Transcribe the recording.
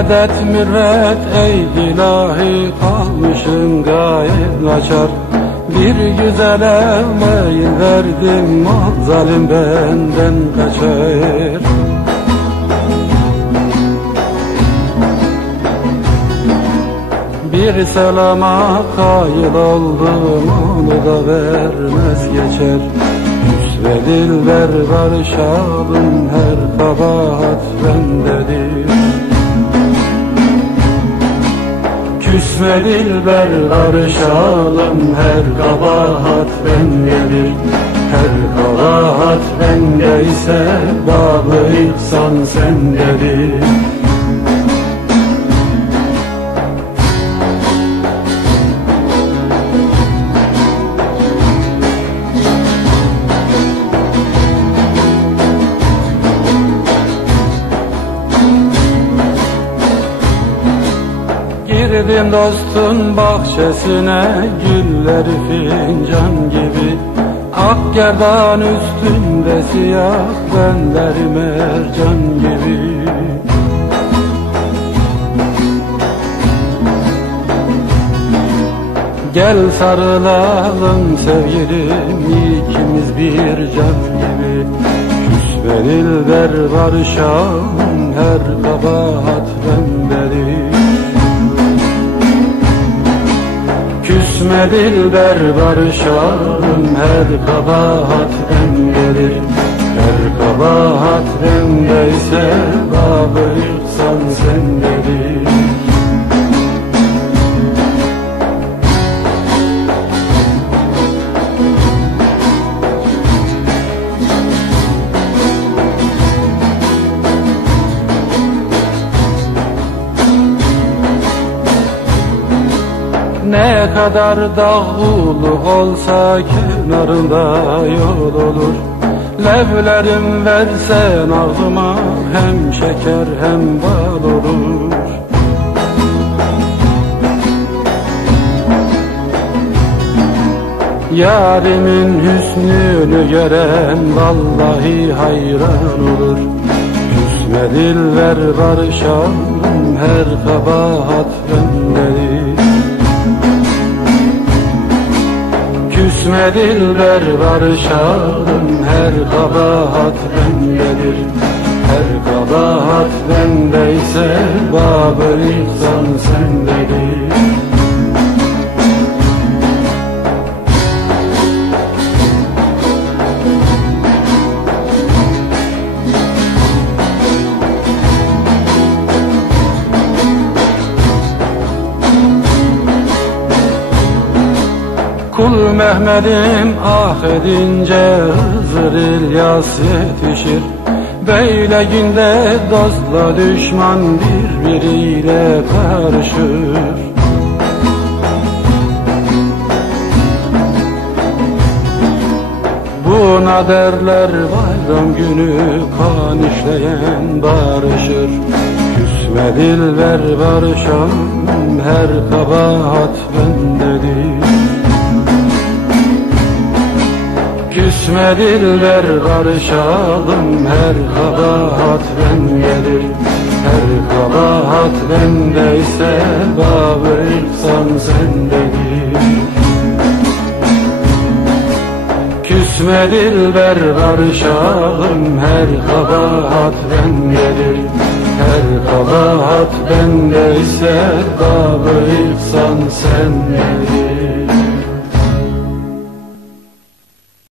Medet mürvet ey ilahi kalmışım gayet açar Bir güzele meyil verdim zalim benden kaçar. Bir selama kayıl oldum onu da vermez geçer. Küs dilber barışalım her kabahat bendedir Küsme dilber barışalım her kabahat bendedir Her kabahat bendeyse babı ihsan sendedir Girdim dostun bahçesine gülleri fincan gibi. Ak gerdan üstünde siyah benleri mercan gibi. Gel sarılalım sevgilim ikimiz bir can gibi. Küsme dilber barışalım her kabahat bendedir Küsme dilber barışalım her kabahat bendedir Her kabahat bendeyse babı ihsan sendedir Ne kadar dağuluk olsa kenarında yol olur. Levlerim versen ağzıma hem şeker hem bal olur. Yarimin hüsnünü gören vallahi hayran olur. Küsme diller barışalım her kabahat bendedir Küsme dilber barışalım her kabahat bendedir. Her kabahat bendeyse babı ihsan sendedir Kul Mehmet'im ah edince Hızır İlyas yetişir Böyle günde dostla düşman birbiriyle karışır. Buna derler bayram günü kan işleyen barışır. Küsme dilber barışalım her kabahat bendedir Küsme dilber barışalım her kabahat bendedir. Her kabahat bendeyse babı ihsan sendedir. Küsme dilber barışalım her kabahat bendedir. Her kabahat bendeyse babı ihsan sendedir